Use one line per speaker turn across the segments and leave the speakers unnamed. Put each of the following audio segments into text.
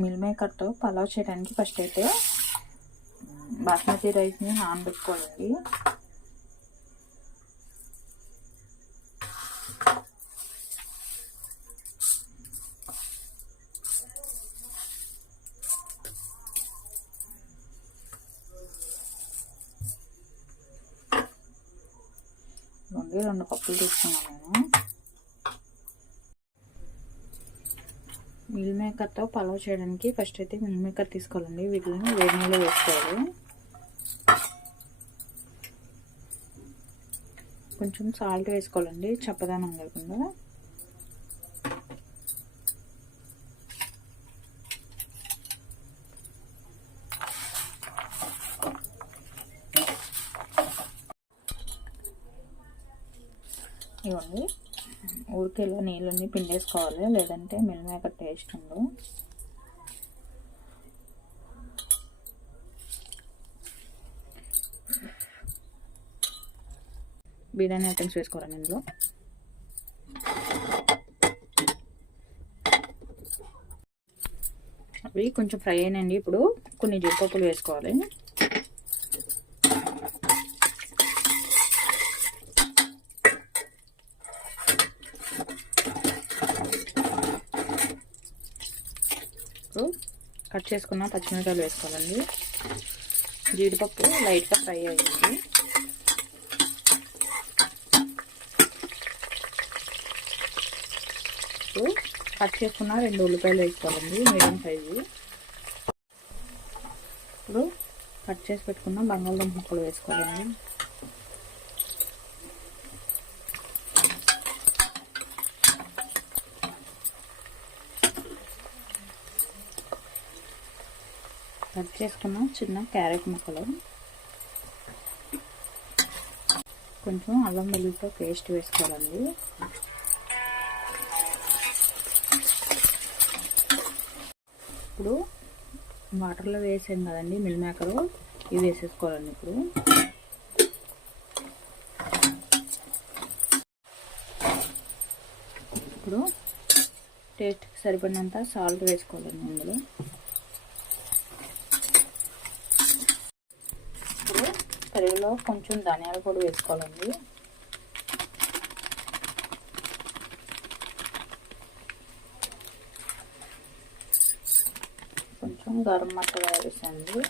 Mill మేకర్తో pulao చేయడానికి first అయితే బాస్మతి రైస్ని నానబెట్టుకోవాలండి రెండు పప్పులు తీసుకున్నాను నేను. మిల్ మేకర్తో పలావ్ చేయడానికి ఫస్ట్ అయితే మిల్ మేకర్ తీసుకోవాలండి. వీటిని వేడి నీళ్ళు వేసుకోవాలి. కొంచెం సాల్ట్ వేసుకోవాలండి చప్పదనం లేకుండా. ఇవ్వండి. ఊరికేలో నీళ్ళని పిండేసుకోవాలి? లేదంటే మిల్ మేకర్ టేస్ట్ ఉండదు బిర్యానీ ఐటమ్స్ వేసుకోవాలండి ఇందులో? అవి కొంచెం ఫ్రై అయినండి ఇప్పుడు కొన్ని జీడిపప్పులు వేసుకోవాలి ఇప్పుడు కట్ చేసుకున్న పచ్చిమిరకాయలు వేసుకోవాలండి. జీడిపప్పు లైట్గా ఫ్రై అయ్యింది కట్ చేసుకున్న రెండు ఉల్లిపాయలు వేసుకోవాలండి మీడియం సైజు. ఇప్పుడు కట్ చేసి పెట్టుకున్న బంగాళదుంప ముక్కలు వేసుకోవాలండి. కట్ చేసుకున్న. చిన్న క్యారెట్ ముక్కలు. కొంచెం అల్లం వెల్లుల్లితో పేస్ట్ వేసుకోవాలండి. ఇప్పుడు వాటర్లో వేసాం కదండి మిల్ మేకరు. ఇవి వేసేసుకోవాలండి ఇప్పుడు. ఇప్పుడు టేస్ట్కి సరిపడినంత సాల్ట్ వేసుకోవాలండి ఇందులో ఇప్పుడు పెరుగులో కొంచెం ధనియాల పొడి వేసుకోవాలండి. కొంచెం గరం మసాలా వేసండి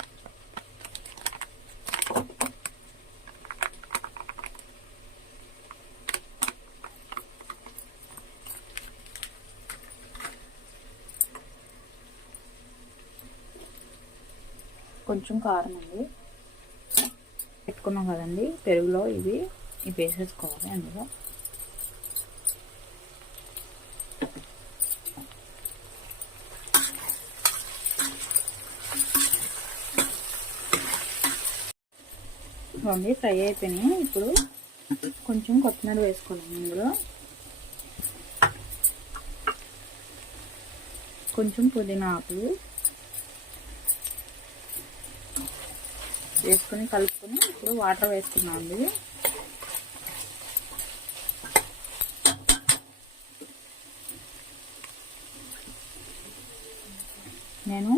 కొంచెం కారం అండి. పెట్టుకున్నాం కదండి. పెరుగులో ఇవి ఇవి వేసేసుకోవాలి అందులో. ఇవ్వండి ఫ్రై అయిపోయినాయి. ఇప్పుడు కొంచెం కొత్తిమీర వేసుకోవాలి ఇందులో. కొంచెం పుదీనా ఆకులు. వేసుకొని కలుపుకొని ఇప్పుడు వాటర్ వేసుకున్నాం అండి నేను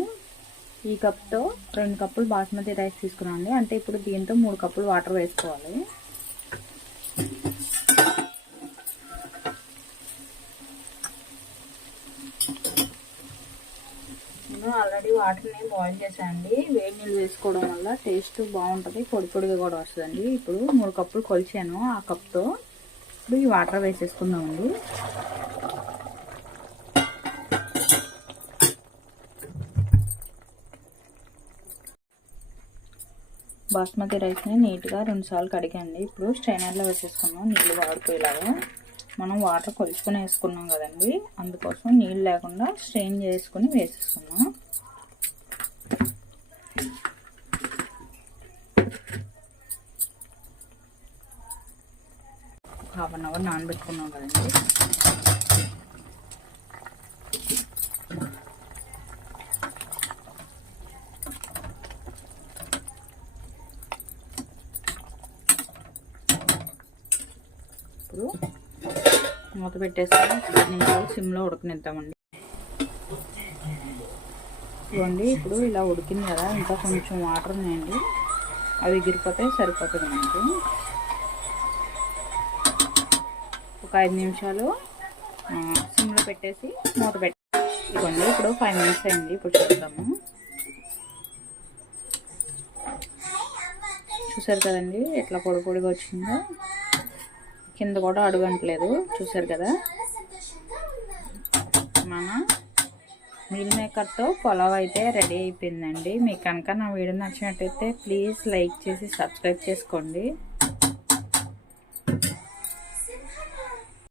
ఈ కప్తో రెండు కప్పులు బాస్మతి రైస్ తీసుకున్నాను అండి అంటే ఇప్పుడు దీంతో మూడు కప్పులు వాటర్ వేసుకోవాలి నేను ఆల్రెడీ వాటర్ని బాయిల్ చేసేయండి. వేడి నీళ్ళు వేసుకోవడం వల్ల టేస్ట్ బాగుంటుంది పొడి పొడిగా కూడా వస్తుందండి. ఇప్పుడు మూడు కప్పులు కొలిచాను ఆ కప్తో. ఇప్పుడు ఈ వాటర్ వేసేసుకుందామండి. బాస్మతి రైస్ని నీట్గా రెండుసార్లు కడిగండి. ఇప్పుడు స్ట్రైనర్లో వేసేసుకున్నాం నీళ్ళు వాడిపోయేలాగా. మనం వాటర్ కొలుచుకొని వేసుకున్నాం కదండి. అందుకోసం నీళ్ళు లేకుండా స్ట్రెయిన్ చేసుకుని వేసేసుకున్నాం హాఫ్ అన్ అవర్ నానబెట్టుకున్నాం కదండి. ఇప్పుడు మూత పెట్టేస్తాం నిమిషాలు సిమ్లో ఉడకనిద్దామండి. ఇవ్వండి ఇప్పుడు ఇలా ఉడికింది కదా ఇంకా కొంచెం వాటర్ ఉన్నాయండి అవి ఎగిరిపోతే సరిపోతుంది మనకి. ఒక ఐదు నిమిషాలు సిమ్లో పెట్టేసి మూత పెట్టి ఇవ్వండి. ఇప్పుడు ఫైవ్ మినిట్స్ అయింది. ఇప్పుడు చూద్దాము. చూసారు కదండి ఎట్లా పొడి పొడిగా వచ్చిందో? కింద కూడా అడుగంటలేదు. చూసారు కదా? మన మీల్ మేకర్తో పొలావ్ అయితే రెడీ అయిపోయిందండి. మీకు కనుక నా వీడియో నచ్చినట్టయితే ప్లీజ్ లైక్ చేసి సబ్స్క్రైబ్ చేసుకోండి.